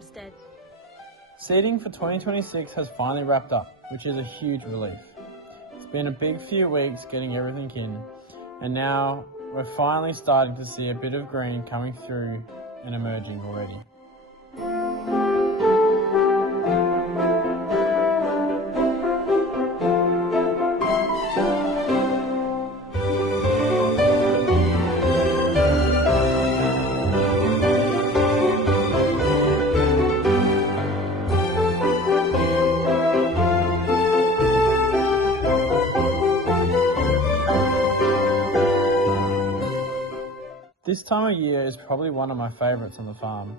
Homestead. Seeding for 2026 has finally wrapped up, which is a huge relief. It's been a big few weeks getting everything in, and now we're finally starting to see a bit of green coming through and emerging already. This time of year is probably one of my favourites on the farm.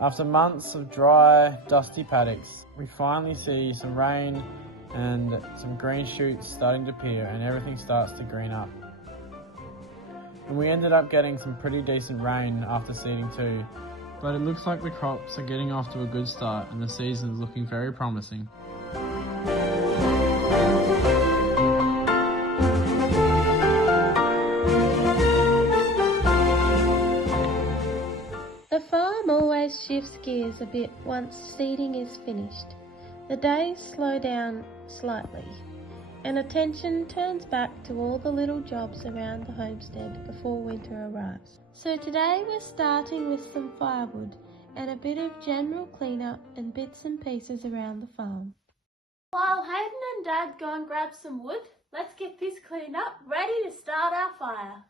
After months of dry, dusty paddocks, we finally see some rain and some green shoots starting to appear, and everything starts to green up. And we ended up getting some pretty decent rain after seeding too, but it looks like the crops are getting off to a good start and the season is looking very promising. The farm always shifts gears a bit once seeding is finished. The days slow down slightly, and attention turns back to all the little jobs around the homestead before winter arrives. So today we're starting with some firewood and a bit of general cleanup and bits and pieces around the farm. While Hayden and Dad go and grab some wood, let's get this cleaned up, ready to start our fire.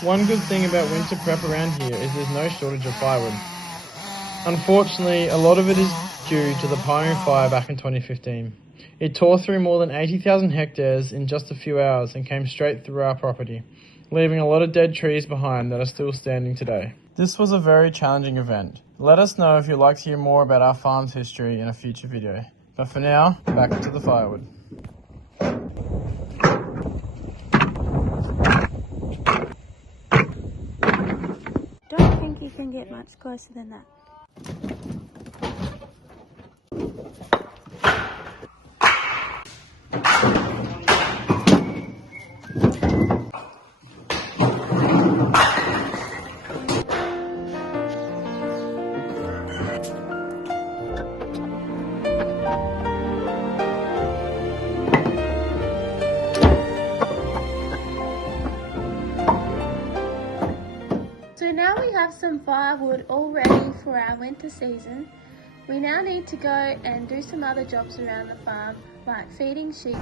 One good thing about winter prep around here is there's no shortage of firewood. Unfortunately, a lot of it is due to the Pinery Fire back in 2015. It tore through more than 80,000 hectares in just a few hours and came straight through our property, leaving a lot of dead trees behind that are still standing today. This was a very challenging event. Let us know if you'd like to hear more about our farm's history in a future video. But for now, back to the firewood. Don't think you can get much closer than that. So now we have some firewood all ready for our winter season. We now need to go and do some other jobs around the farm, like feeding sheep.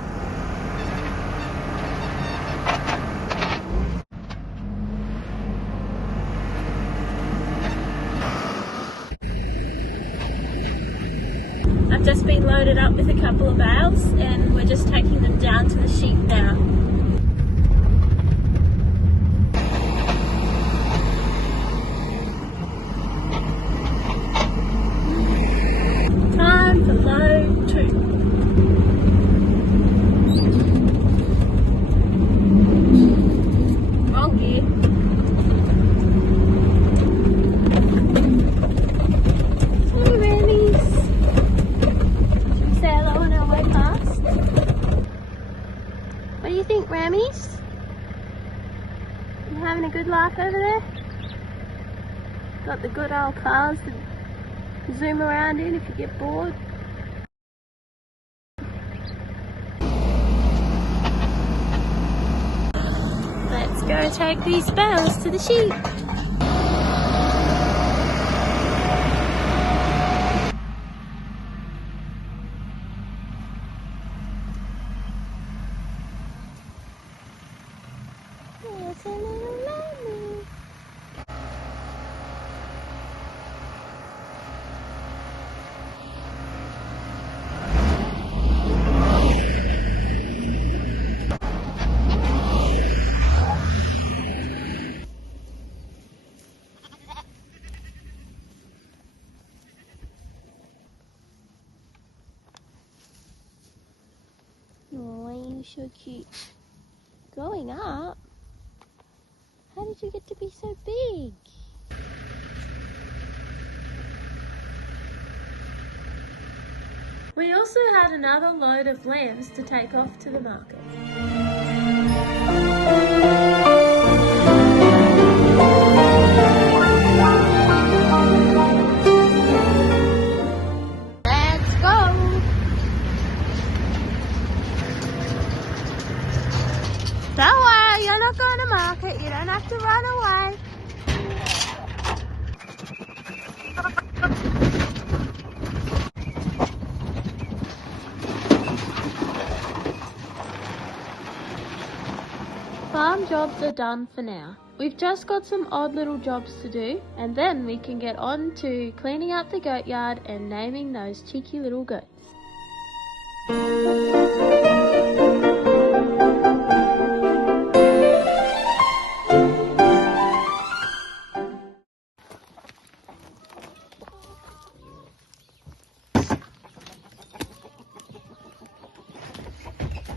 I've just been loaded up with a couple of bales and we're just taking them down to the sheep now. Time for load 2. Wrong gear. Hello, Rammies. Should we say hello on our way past? What do you think, Rammies? You having a good laugh over there? Got the good old cars to zoom around in if you get bored. Let's go take these bales to the sheep. There's a little lamb. Oh, you're so cute. Growing up? Hello. did you get to be so big? We also had another load of lambs to take off to the market. Let's go! Don't worry, you're not going to market. You don't have to run away. Farm jobs are done for now. We've just got some odd little jobs to do, and then we can get on to cleaning up the goat yard and naming those cheeky little goats.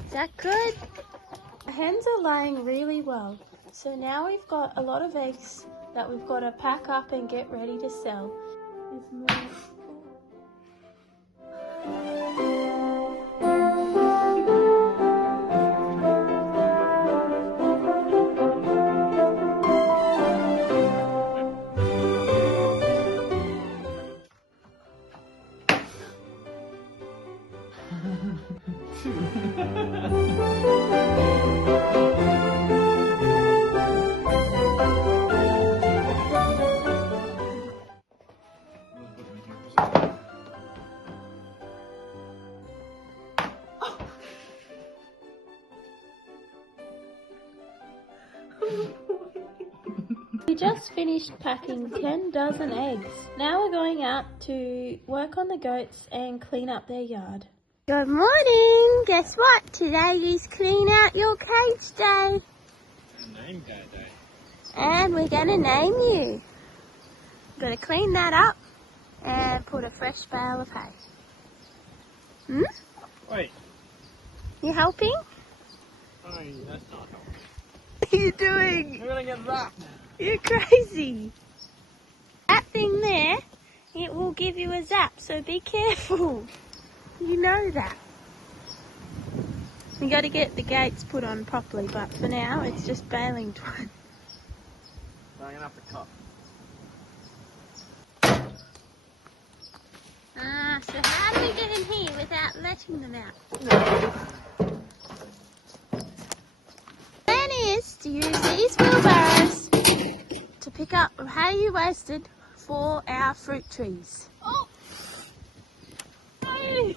Is that good? The hens are laying really well, so now we've got a lot of eggs that we've got to pack up and get ready to sell. There's more. We just finished packing 10 dozen eggs. Now we're going out to work on the goats and clean up their yard. Good morning. Guess what? Today is clean out your cage day. Name day. And we're going to name you. Got to clean that up and put a fresh bale of hay. Hmm? Wait. You helping? Oh, that's not helping. What are you doing? We're gonna get wrapped. You're crazy. That thing there, it will give you a zap, so be careful. You know that. We got to get the gates put on properly, but for now it's just baling twine. I'm gonna have to cut. So how do we get in here without letting them out? Plan is to use these wheelbarrows to pick up hay you wasted for our fruit trees. Oh! No!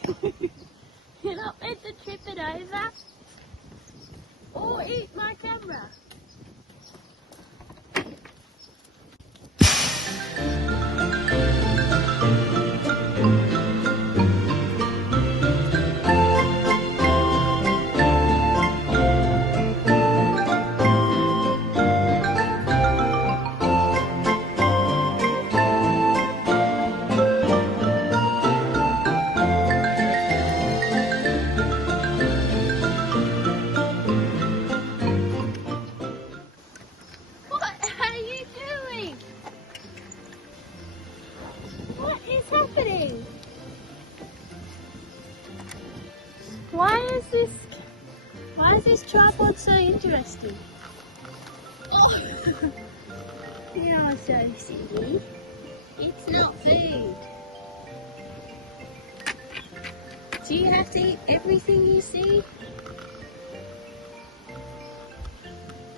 You're not meant to trip it over or eat my camera. Why is this tripod so interesting? Oh. You're so silly. It's not food. Do you have to eat everything you see?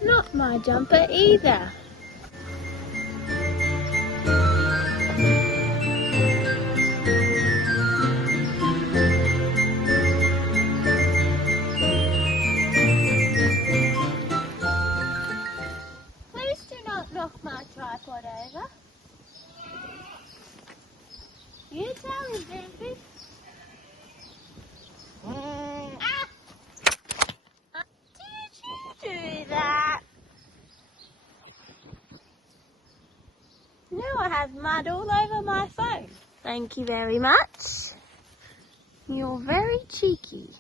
Not my jumper either. Tripod over. You tell him, baby. Ah! Did you do that? Now I have mud all over my phone. Thank you very much. You're very cheeky.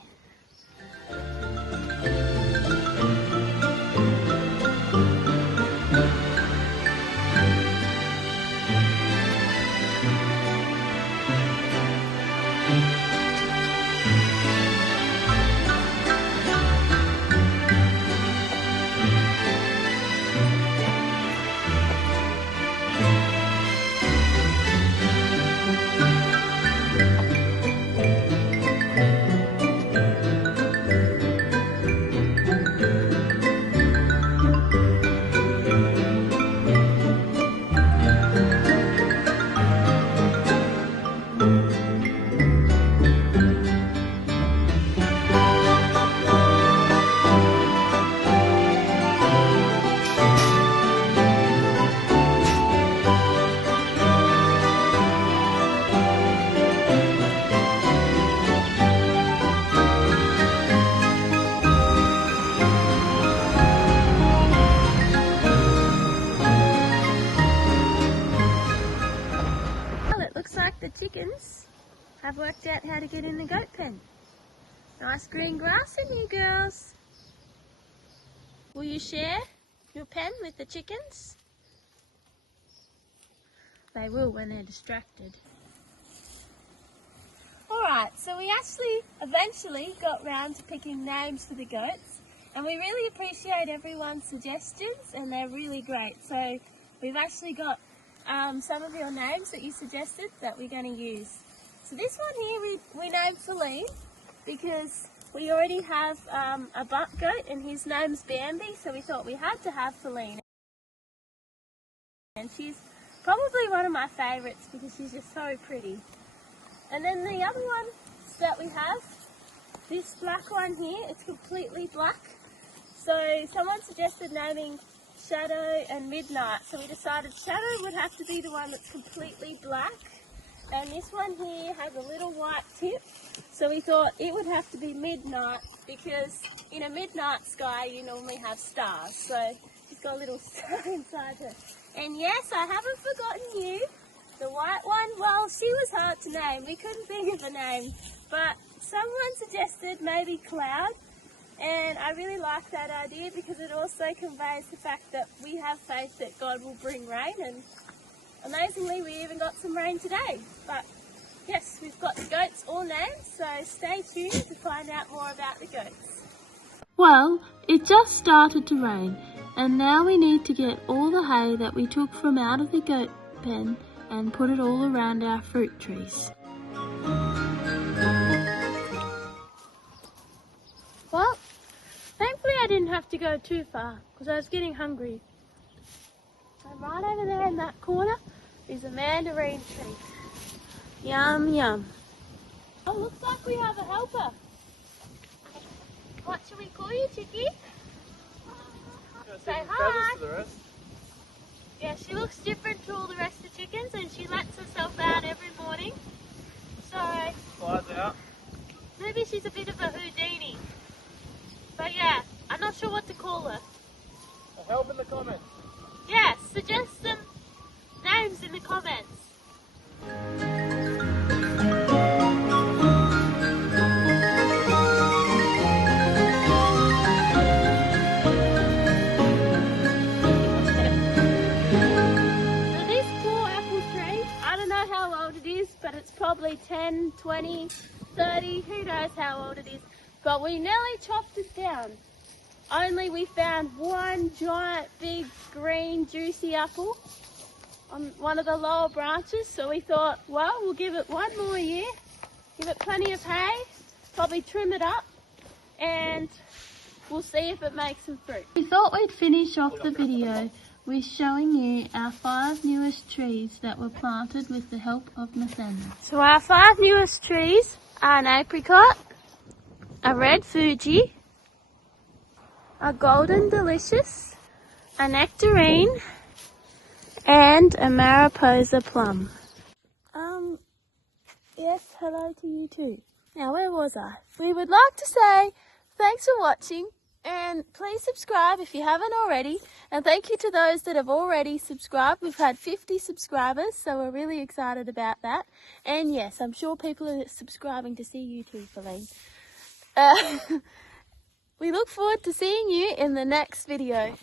like the chickens have worked out how to get in the goat pen. Nice green grass in here, girls. Will you share your pen with the chickens? They will when they're distracted. Alright, so we actually eventually got round to picking names for the goats, and we really appreciate everyone's suggestions, and they're really great. So we've actually got some of your names that you suggested that we're going to use. So this one here we named Feline because we already have a butt goat and his name's Bambi, so we thought we had to have Feline. And she's probably one of my favourites because she's just so pretty. And then the other one that we have, this black one here, it's completely black. So someone suggested naming Shadow and Midnight, so we decided Shadow would have to be the one that's completely black. And this one here has a little white tip, so we thought it would have to be Midnight because in a midnight sky you normally have stars. So she's got a little star inside her. And yes, I haven't forgotten you. The white one, well, she was hard to name. We couldn't think of a name, but someone suggested maybe Cloud, and I really like that idea because it also conveys the fact that we have faith that God will bring rain, and amazingly we even got some rain today. But yes, we've got the goats all named, so stay tuned to find out more about the goats. Well, it just started to rain, and now we need to get all the hay that we took from out of the goat pen and put it all around our fruit trees. Well, thankfully I didn't have to go too far because I was getting hungry. And right over there in that corner is a mandarin tree. Yum, yum. Oh, looks like we have a helper. What should we call you, Chicky? Say hi. To the rest. Yeah, she looks different to all the rest of the chickens, and she lets herself out every morning. So Slides out. maybe she's a bit of a Houdini. But yeah, I'm not sure what to call her. Help in the comments. Yeah, suggest some names in the comments. So this poor apple tree, I don't know how old it is, but it's probably 10, 20, 30, who knows how old it is. But we nearly chopped it down. Only we found one giant, big, green, juicy apple on one of the lower branches. So we thought, well, we'll give it one more year, give it plenty of hay, probably trim it up, and we'll see if it makes some fruit. We thought we'd finish off the video with showing you our 5 newest trees that were planted with the help of Nathaniel. So our 5 newest trees are an apricot, a red Fuji, a golden delicious, a nectarine, and a Mariposa plum. Yes, hello to you too. Now, where was I? We would like to say thanks for watching, and please subscribe if you haven't already, and thank you to those that have already subscribed. We've had 50 subscribers, so we're really excited about that. And yes, I'm sure people are subscribing to see you too, Feline. We look forward to seeing you in the next video.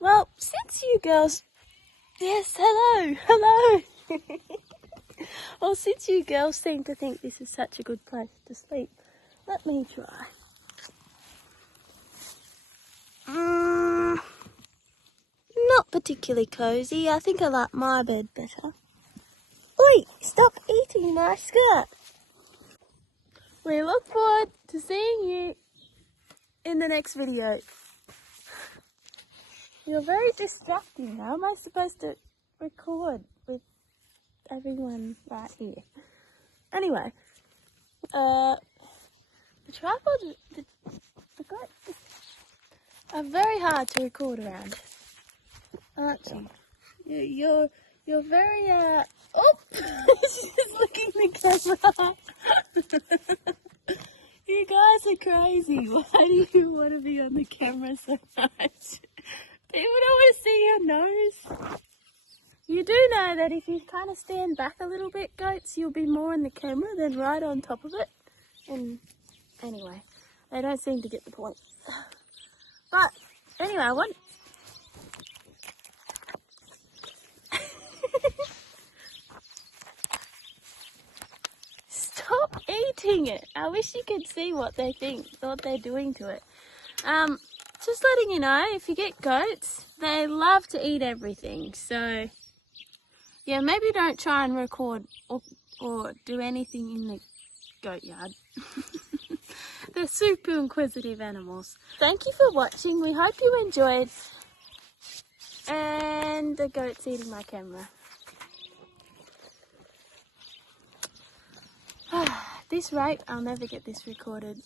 Well, since you girls... Yes, hello. Well, since you girls seem to think this is such a good place to sleep, let me try. Not particularly cozy. I think I like my bed better. Oi, stop eating my skirt. We look forward to seeing you in the next video. You're very distracting. How am I supposed to record with everyone right here? Anyway, the tripod, the goats are very hard to record around, aren't you? You're very oh, she's looking the camera. You guys are crazy. Why do you want to be on the camera so much? People don't want to see your nose. You do know that if you kind of stand back a little bit, goats, you'll be more in the camera than right on top of it. And anyway, they don't seem to get the point. But anyway, I want... Stop eating it. I wish you could see what they think, what they're doing to it. Just letting you know, if you get goats, they love to eat everything. So, yeah, maybe don't try and record or do anything in the goat yard. They're super inquisitive animals. Thank you for watching. We hope you enjoyed. And the goat's eating my camera. This rate, I'll never get this recorded.